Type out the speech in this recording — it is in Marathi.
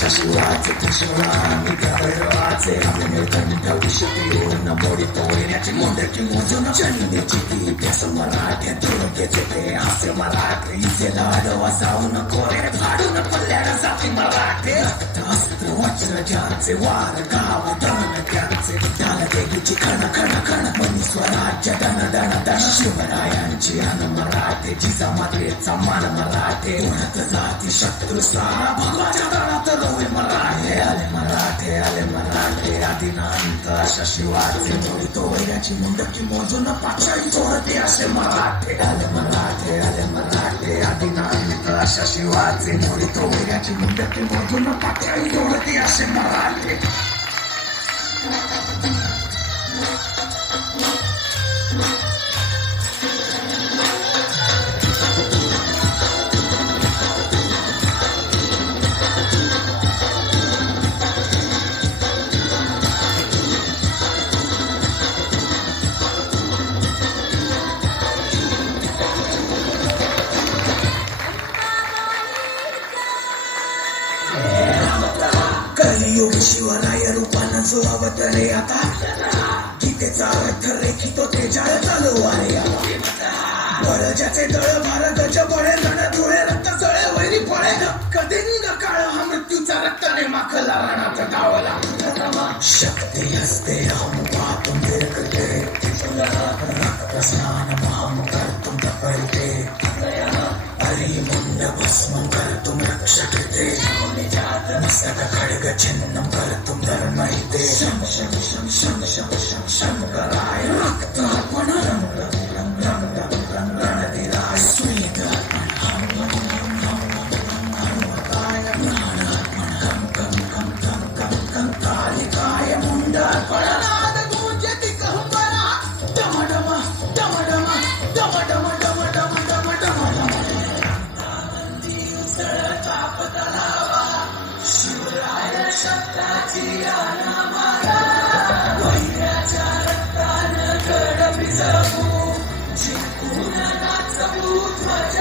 शशिवाचे कृष्णवाणी गरवाचे आम्ही कंठ विषपिऊन मोडीत वैऱ्याची मोंडकी मोजून चंदीची ती त्यास मराठे दुर्गेचे ते हास्य मराठीचे लाडवा जाऊन कोरे फाडून पडल्याला जाती मराठे अस्त्र वज्र ज्यांचे वार गाव दणक्यांचे त्याला देवीची खण खण खण मनी स्वराज्य दण दण दण शिवरायांची अन मराठे जिजामातेचा मान मराठे उन्हात जाती शत्रू सारा भगवाच्या दणात रोवे मराठे आले मराठे आदिनांत अशा शिवाचे मोडी तो वैऱ्याची मुंडकी मोजून पाचाळी चोरते असे मराठे आले मराठे आदिनांत अशा शिवाचे मोडी तो वैऱ्याची मुंडकी मोजून पाचाळी चोरते असे मराठे कलियुग शिवराय रूपानं जो अवतरे आता गीतेचा अर्थ रेखितो ते जाळ चालू आहे बळ ज्याचे दळ भार गज बळे रण धुळे रक्त जळे वैरी पळे कदिंग काळ हा मृत्यूचा रक्ताने माखला राणाचा डावला शक्ती असते हम पातुम दीर्घते रक्त स्नान महाम कर्तुम तपलते मुंड भस्मं कर्तुं रक्षकृते मस्तक खड्ग छिन्नं कर्तुं धर्महिते शं शं शं शं शं शं शङ्कराय रक्तार्पण रणधीराय स्वेदार्पण कालिकाय मुण्डार्पण नाद गूंजति कहंबरा डम डम डम डम डम डम डम डम डम डम डम शिवराय शब्दाची आनामाला वैऱ्याच्या रक्तानं गड भिजवू जिंकून नाचवू ध्वज